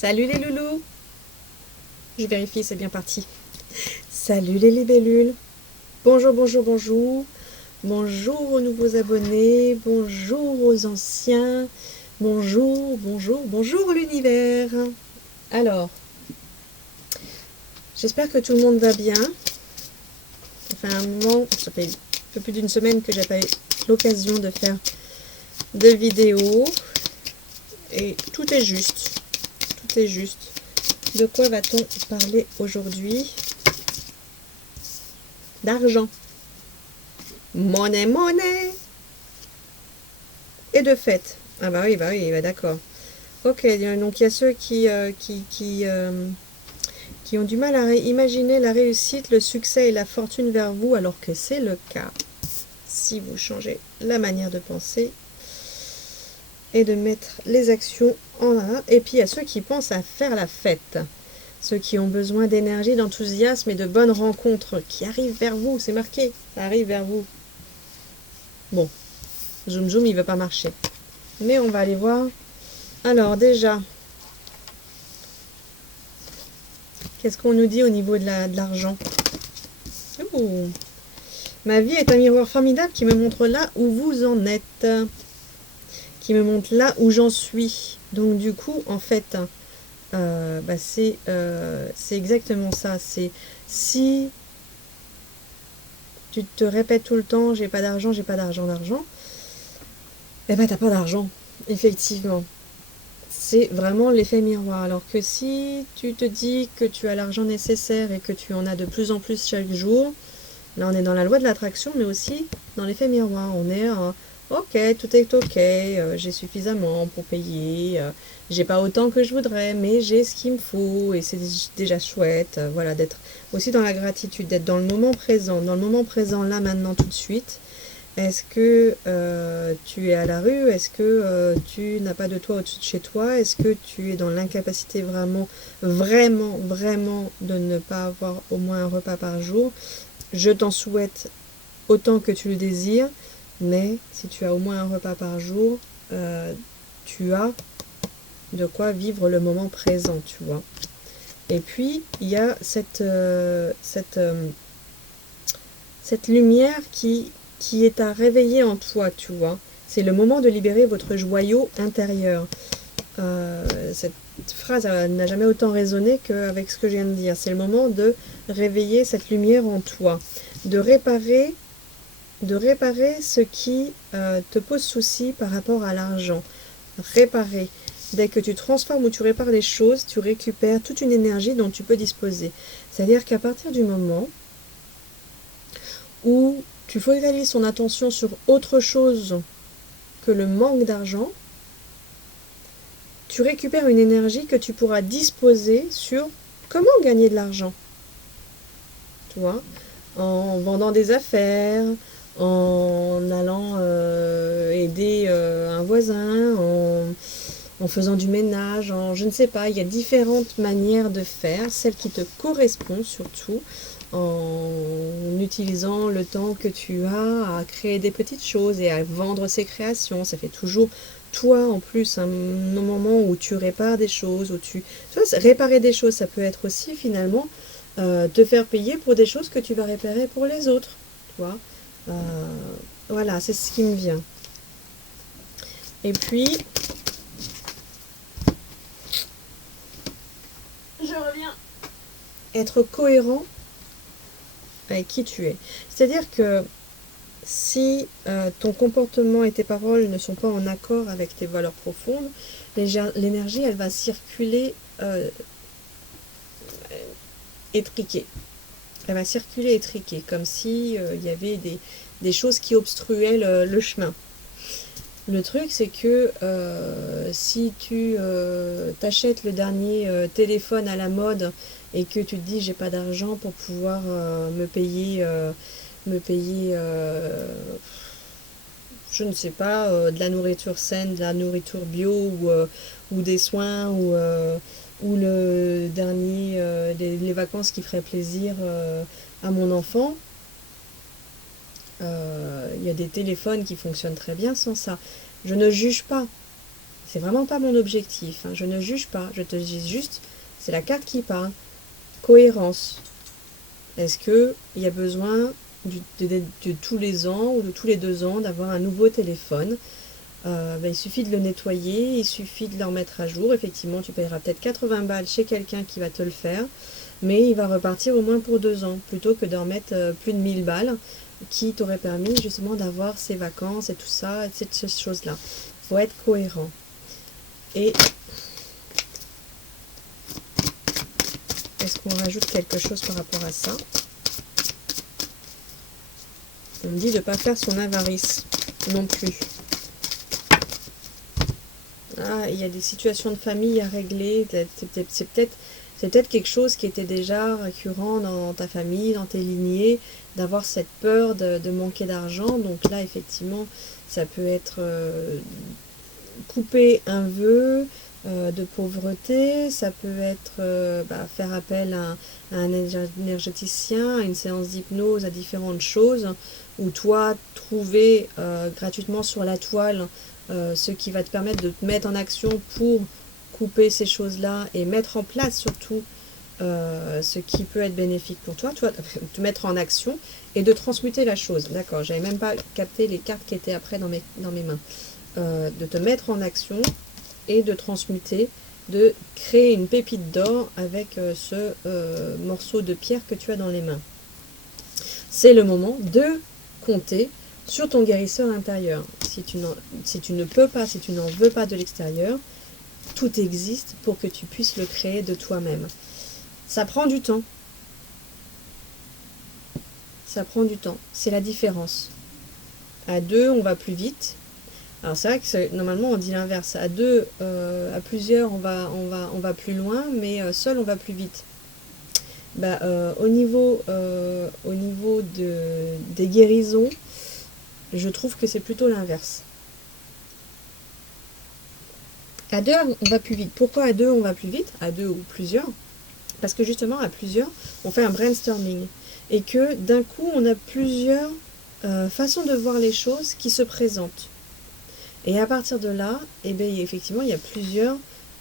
Salut les loulous. Je vérifie, c'est bien parti. Salut les libellules. Bonjour, bonjour, bonjour. Bonjour aux nouveaux abonnés. Bonjour aux anciens. Bonjour, bonjour, bonjour l'univers. Alors, j'espère que tout le monde va bien. Ça fait un moment, ça fait un peu plus d'une semaine que j'ai pas eu l'occasion de faire de vidéos. Et tout est juste. Tout est juste. De quoi va-t-on parler aujourd'hui? D'argent. Monnaie, monnaie. Et de fait. Ah bah oui, bah d'accord. Ok, donc il y a ceux qui ont du mal à imaginer la réussite, le succès et la fortune vers vous, alors que c'est le cas. Si vous changez la manière de penser et de mettre les actions en un. Et puis il y a ceux qui pensent à faire la fête. Ceux qui ont besoin d'énergie, d'enthousiasme et de bonnes rencontres qui arrivent vers vous. C'est marqué, ça arrive vers vous. Bon, zoom zoom, il ne veut pas marcher. Mais on va aller voir. Alors déjà, qu'est-ce qu'on nous dit au niveau de l'argent? Ma vie est un miroir formidable qui me montre là où vous en êtes. Qui me montre là où j'en suis. Donc du coup, en fait, c'est exactement ça. C'est si tu te répètes tout le temps, j'ai pas d'argent, d'argent, eh ben t'as pas d'argent, effectivement. C'est vraiment l'effet miroir. Alors que si tu te dis que tu as l'argent nécessaire et que tu en as de plus en plus chaque jour, là on est dans la loi de l'attraction, mais aussi dans l'effet miroir. On est ok, tout est ok, j'ai suffisamment pour payer, j'ai pas autant que je voudrais, mais j'ai ce qu'il me faut et c'est déjà chouette. Voilà, d'être aussi dans la gratitude, d'être dans le moment présent là maintenant tout de suite. Est-ce que tu es à la rue? Est-ce que tu n'as pas de toit au-dessus de chez toi? Est-ce que tu es dans l'incapacité vraiment, vraiment, vraiment de ne pas avoir au moins un repas par jour? Je t'en souhaite autant que tu le désires, mais si tu as au moins un repas par jour, tu as de quoi vivre le moment présent, tu vois. Et puis, il y a cette lumière qui est à réveiller en toi, tu vois. C'est le moment de libérer votre joyau intérieur. Cette phrase n'a jamais autant résonné qu'avec ce que je viens de dire. C'est le moment de réveiller cette lumière en toi, de réparer ce qui te pose souci par rapport à l'argent. Réparer. Dès que tu transformes ou tu répares les choses, tu récupères toute une énergie dont tu peux disposer. C'est-à-dire qu'à partir du moment où tu focalises ton attention sur autre chose que le manque d'argent, tu récupères une énergie que tu pourras disposer sur comment gagner de l'argent. Tu vois, en vendant des affaires, en allant aider un voisin, en faisant du ménage, je ne sais pas, il y a différentes manières de faire, celle qui te correspond surtout, en utilisant le temps que tu as à créer des petites choses et à vendre ces créations. Ça fait toujours toi en plus un moment où tu répares des choses, tu vois, réparer des choses, ça peut être aussi finalement te faire payer pour des choses que tu vas réparer pour les autres, tu vois. Voilà, c'est ce qui me vient. Et puis je reviens. Être cohérent avec qui tu es. C'est-à-dire que si ton comportement et tes paroles ne sont pas en accord avec tes valeurs profondes, l'énergie, elle va circuler étriquée. Elle va circuler étriquée, comme si il y avait des choses qui obstruaient le chemin. Le truc, c'est que si tu t'achètes le dernier téléphone à la mode et que tu te dis j'ai pas d'argent pour pouvoir me payer, je ne sais pas, de la nourriture saine, de la nourriture bio ou des soins ou le dernier, les vacances qui feraient plaisir à mon enfant. Il y a des téléphones qui fonctionnent très bien sans ça. Je ne juge pas. C'est vraiment pas mon objectif, hein. Je ne juge pas, je te dis juste, c'est la carte qui parle. Cohérence. Est-ce qu'il y a besoin de tous les ans ou de tous les 2 ans d'avoir un nouveau téléphone? Il suffit de le nettoyer, il suffit de le remettre à jour. Effectivement, tu paieras peut-être 80 balles chez quelqu'un qui va te le faire, mais il va repartir au moins pour 2 ans, plutôt que d'en remettre plus de 1000 balles, qui t'aurait permis justement d'avoir ses vacances et tout ça, et ces choses-là. Il faut être cohérent. Et est-ce qu'on rajoute quelque chose par rapport à ça? On me dit de ne pas faire son avarice non plus. Ah, il y a des situations de famille à régler. C'est peut-être quelque chose qui était déjà récurrent dans ta famille, dans tes lignées, d'avoir cette peur de manquer d'argent. Donc là, effectivement, ça peut être couper un vœu de pauvreté, ça peut être faire appel à un énergéticien, à une séance d'hypnose, à différentes choses, ou toi, trouver gratuitement sur la toile ce qui va te permettre de te mettre en action pour couper ces choses-là et mettre en place surtout ce qui peut être bénéfique pour toi, te mettre en action et de transmuter la chose. D'accord, j'avais même pas capté les cartes qui étaient après dans mes mains. De te mettre en action et de transmuter, de créer une pépite d'or avec ce morceau de pierre que tu as dans les mains. C'est le moment de compter sur ton guérisseur intérieur. Si tu ne peux pas, si tu n'en veux pas de l'extérieur, tout existe pour que tu puisses le créer de toi-même. Ça prend du temps. Ça prend du temps. C'est la différence. À 2, on va plus vite. Alors c'est vrai que normalement on dit l'inverse. À 2, à plusieurs, on va plus loin, mais seul, on va plus vite. Au niveau des guérisons, je trouve que c'est plutôt l'inverse. À 2, on va plus vite. Pourquoi à 2, on va plus vite? À 2 ou plusieurs? Parce que justement, à plusieurs, on fait un brainstorming. Et que d'un coup, on a plusieurs façons de voir les choses qui se présentent. Et à partir de là, effectivement, il y a plusieurs...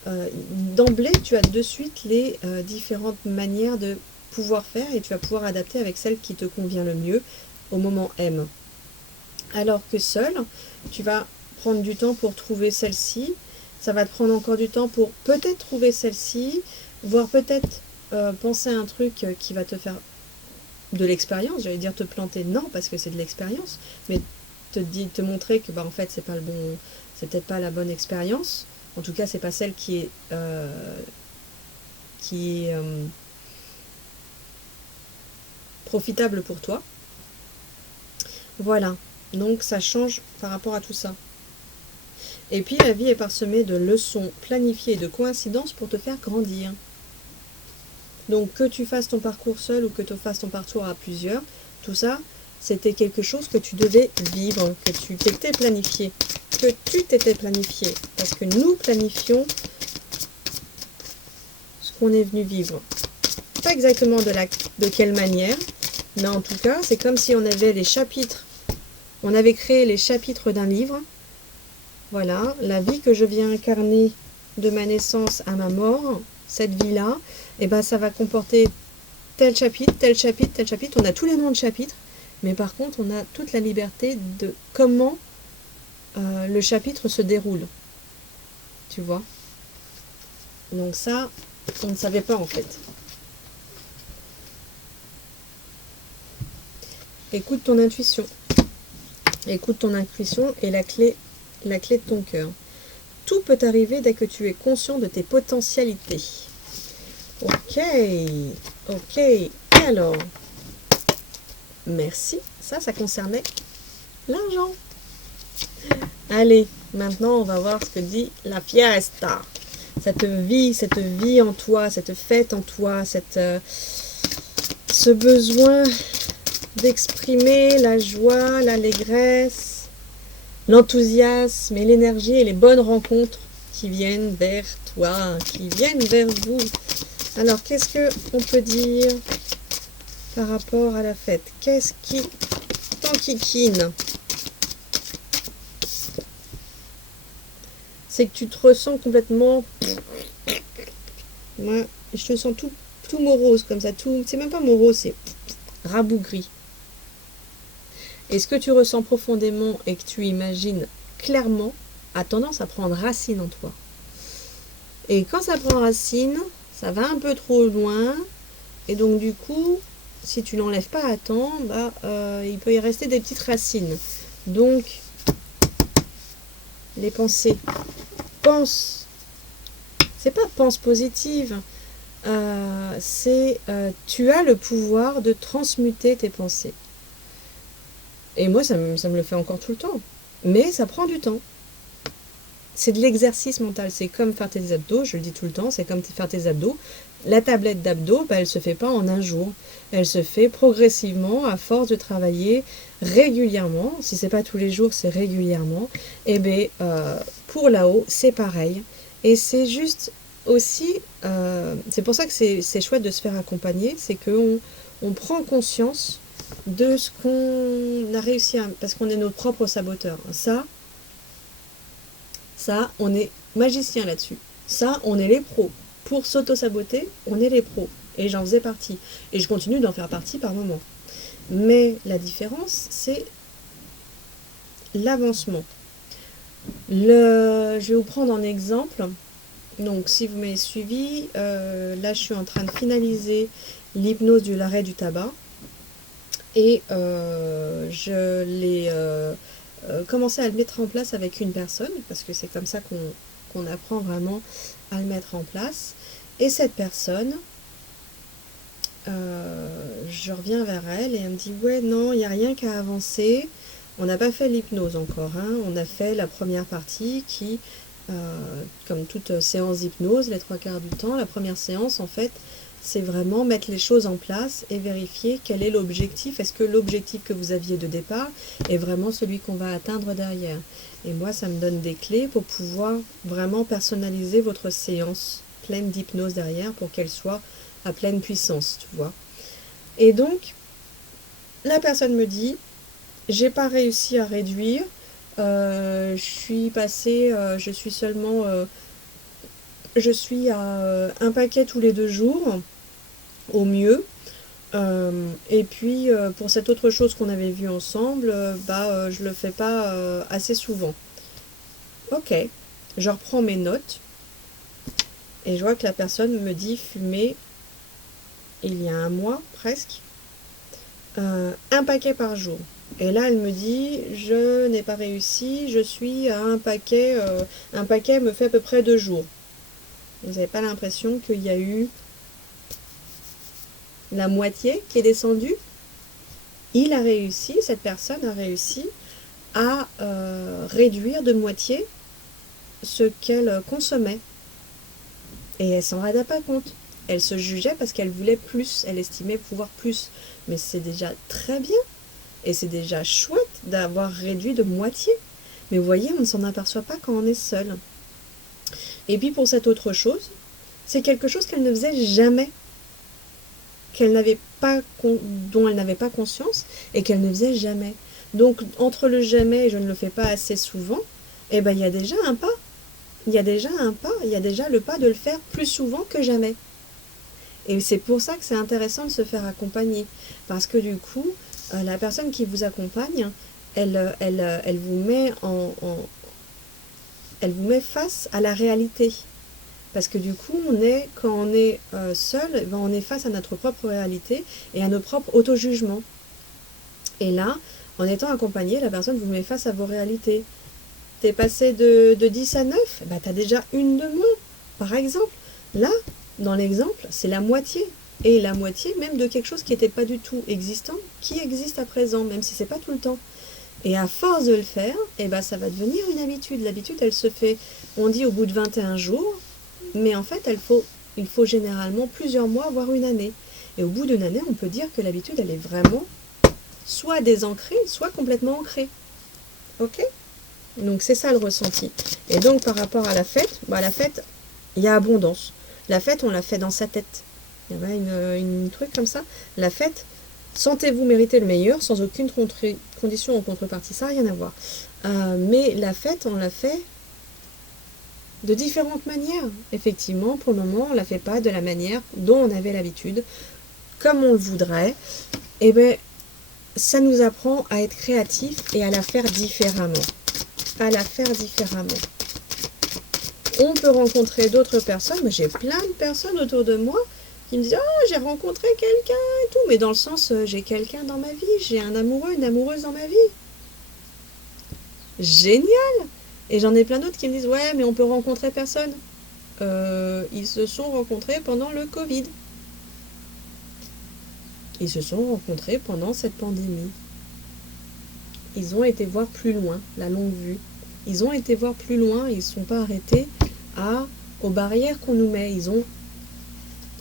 d'emblée, tu as de suite les différentes manières de pouvoir faire et tu vas pouvoir adapter avec celle qui te convient le mieux au moment M. Alors que seul, tu vas prendre du temps pour trouver celle-ci, ça va te prendre encore du temps pour peut-être trouver celle-ci, voire peut-être penser à un truc qui va te faire de l'expérience, j'allais dire te planter, non, parce que c'est de l'expérience, mais te montrer que en fait c'est pas le bon, c'est peut-être pas la bonne expérience, en tout cas c'est pas celle qui est profitable pour toi. Voilà, donc ça change par rapport à tout ça. Et puis la vie est parsemée de leçons planifiées et de coïncidences pour te faire grandir. Donc que tu fasses ton parcours seul ou que tu fasses ton parcours à plusieurs, tout ça, c'était quelque chose que tu devais vivre, que tu t'étais planifié. Parce que nous planifions ce qu'on est venu vivre. Pas exactement de quelle manière, mais en tout cas, c'est comme si on avait les chapitres, on avait créé les chapitres d'un livre. Voilà, la vie que je viens incarner de ma naissance à ma mort, cette vie-là, ça va comporter tel chapitre, tel chapitre, tel chapitre. On a tous les noms de chapitres, mais par contre, on a toute la liberté de comment le chapitre se déroule. Tu vois? Donc ça, on ne savait pas en fait. Écoute ton intuition. Écoute ton intuition et la clé de ton cœur. Tout peut arriver dès que tu es conscient de tes potentialités. Ok. Et alors, merci. Ça concernait l'argent. Allez, maintenant on va voir ce que dit la fiesta. Cette vie en toi, cette fête en toi, ce besoin d'exprimer la joie, l'allégresse, l'enthousiasme et l'énergie et les bonnes rencontres qui viennent vers toi, qui viennent vers vous. Alors, qu'est-ce qu'on peut dire par rapport à la fête? Qu'est-ce qui t'enquiquine? c'est que tu te ressens complètement... Moi, je te sens tout morose comme ça, tout... C'est même pas morose, c'est rabougri. Et ce que tu ressens profondément et que tu imagines clairement a tendance à prendre racine en toi. Et quand ça prend racine, ça va un peu trop loin. Et donc du coup, si tu l'enlèves pas à temps, il peut y rester des petites racines. Donc, les pensées. Pense. C'est pas pense positive. Tu as le pouvoir de transmuter tes pensées. Et moi, ça me le fait encore tout le temps. Mais ça prend du temps. C'est de l'exercice mental. C'est comme faire tes abdos, je le dis tout le temps, c'est comme faire tes abdos. La tablette d'abdos, elle ne se fait pas en un jour. Elle se fait progressivement à force de travailler régulièrement. Si ce n'est pas tous les jours, c'est régulièrement. Et bien, pour là-haut, c'est pareil. Et c'est juste aussi, c'est pour ça que c'est chouette de se faire accompagner, c'est qu'on prend conscience de ce qu'on a réussi à... Parce qu'on est notre propre saboteur. Ça, on est magicien là-dessus. Ça, on est les pros. Pour s'auto-saboter, on est les pros. Et j'en faisais partie. Et je continue d'en faire partie par moment. Mais la différence, c'est l'avancement. Je vais vous prendre un exemple. Donc, si vous m'avez suivi, là, je suis en train de finaliser l'hypnose de l'arrêt du tabac. Et je l'ai commencé à le mettre en place avec une personne, parce que c'est comme ça qu'on apprend vraiment à le mettre en place. Et cette personne, je reviens vers elle et elle me dit « Ouais, non, il n'y a rien qu'à avancer. On n'a pas fait l'hypnose encore. Hein. On a fait la première partie qui, comme toute séance d'hypnose, les 3/4 du temps, la première séance, en fait, c'est vraiment mettre les choses en place et vérifier quel est l'objectif. Est-ce que l'objectif que vous aviez de départ est vraiment celui qu'on va atteindre derrière? Et moi, ça me donne des clés pour pouvoir vraiment personnaliser votre séance pleine d'hypnose derrière pour qu'elle soit à pleine puissance, tu vois. Et donc, la personne me dit, j'ai pas réussi à réduire, je suis passée, je suis seulement, je suis à un paquet tous les 2 jours, au mieux. Et puis, pour cette autre chose qu'on avait vue ensemble, je le fais pas assez souvent. Ok, je reprends mes notes, et je vois que la personne me dit fumer il y a un mois presque, un paquet par jour. Et là, elle me dit, je n'ai pas réussi, je suis à un paquet me fait à peu près 2 jours. Vous n'avez pas l'impression qu'il y a eu la moitié qui est descendue? Il a réussi, cette personne a réussi à réduire de moitié ce qu'elle consommait. Et elle s'en rendait pas compte. Elle se jugeait parce qu'elle voulait plus, elle estimait pouvoir plus. Mais c'est déjà très bien. Et c'est déjà chouette d'avoir réduit de moitié. Mais vous voyez, on ne s'en aperçoit pas quand on est seul. Et puis pour cette autre chose, c'est quelque chose qu'elle ne faisait jamais. Dont elle n'avait pas conscience et qu'elle ne faisait jamais. Donc entre le jamais et je ne le fais pas assez souvent, il y a déjà un pas. Il y a déjà un pas, il y a déjà le pas de le faire plus souvent que jamais. Et c'est pour ça que c'est intéressant de se faire accompagner. Parce que du coup, la personne qui vous accompagne, elle vous met elle vous met face à la réalité. Parce que du coup, quand on est seul, on est face à notre propre réalité et à nos propres auto-jugements. Et là, en étant accompagné, la personne vous met face à vos réalités. T'es passé de 10 à 9, t'as déjà une de moins, par exemple. Là, dans l'exemple, c'est la moitié. Et la moitié même de quelque chose qui n'était pas du tout existant, qui existe à présent, même si c'est pas tout le temps. Et à force de le faire, ça va devenir une habitude. L'habitude, elle se fait, on dit au bout de 21 jours, mais en fait, il faut généralement plusieurs mois, voire une année. Et au bout d'une année, on peut dire que l'habitude, elle est vraiment soit désancrée, soit complètement ancrée. Ok ? Donc c'est ça le ressenti. Et donc par rapport à la fête, la fête, il y a abondance. La fête, on l'a fait dans sa tête. Il y avait une truc comme ça. La fête, sentez-vous mériter le meilleur sans aucune condition en contrepartie. Ça n'a rien à voir. Mais la fête, on l'a fait de différentes manières. Effectivement, pour le moment, on ne la fait pas de la manière dont on avait l'habitude, comme on le voudrait. Et bien, ça nous apprend à être créatif et à la faire différemment. À la faire différemment. On peut rencontrer d'autres personnes, mais j'ai plein de personnes autour de moi qui me disent « Oh, j'ai rencontré quelqu'un et tout », mais dans le sens, j'ai quelqu'un dans ma vie, j'ai un amoureux, une amoureuse dans ma vie. Génial! Et j'en ai plein d'autres qui me disent « Ouais, mais on peut rencontrer personne. » Ils se sont rencontrés pendant le Covid. Ils se sont rencontrés pendant cette pandémie. Ils ont été voir plus loin, la longue vue. Ils ont été voir plus loin, ils ne sont pas arrêtés aux barrières qu'on nous met. Ils ont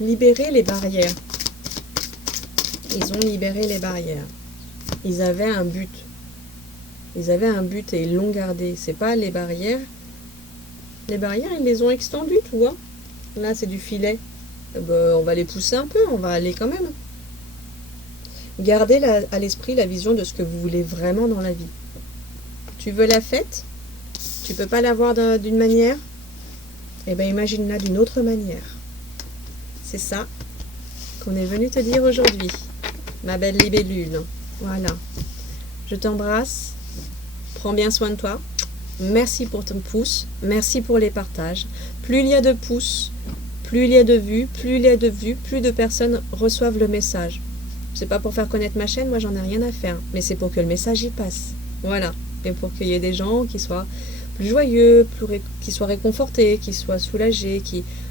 libéré les barrières. Ils ont libéré les barrières. Ils avaient un but. Ils avaient un but et ils l'ont gardé. C'est pas les barrières. Les barrières, ils les ont extendues, tu vois. Là, c'est du filet. On va les pousser un peu, on va aller quand même. Gardez à l'esprit la vision de ce que vous voulez vraiment dans la vie. Tu veux la fête? Tu peux pas l'avoir d'une manière? Eh bien, imagine-la d'une autre manière. C'est ça qu'on est venu te dire aujourd'hui, ma belle libellule. Voilà. Je t'embrasse. Prends bien soin de toi. Merci pour ton pouce. Merci pour les partages. Plus il y a de pouces, plus il y a de vues, plus de personnes reçoivent le message. C'est pas pour faire connaître ma chaîne, moi j'en ai rien à faire. Mais c'est pour que le message y passe. Voilà. Et pour qu'il y ait des gens qui soient plus joyeux, qui soient réconfortés, qui soient soulagés,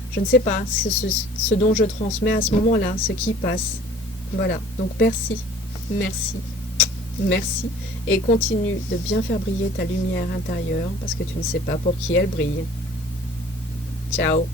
je ne sais pas, ce dont je transmets à ce moment-là, ce qui passe. Voilà. Donc merci. Merci. Merci. Et continue de bien faire briller ta lumière intérieure parce que tu ne sais pas pour qui elle brille. Ciao.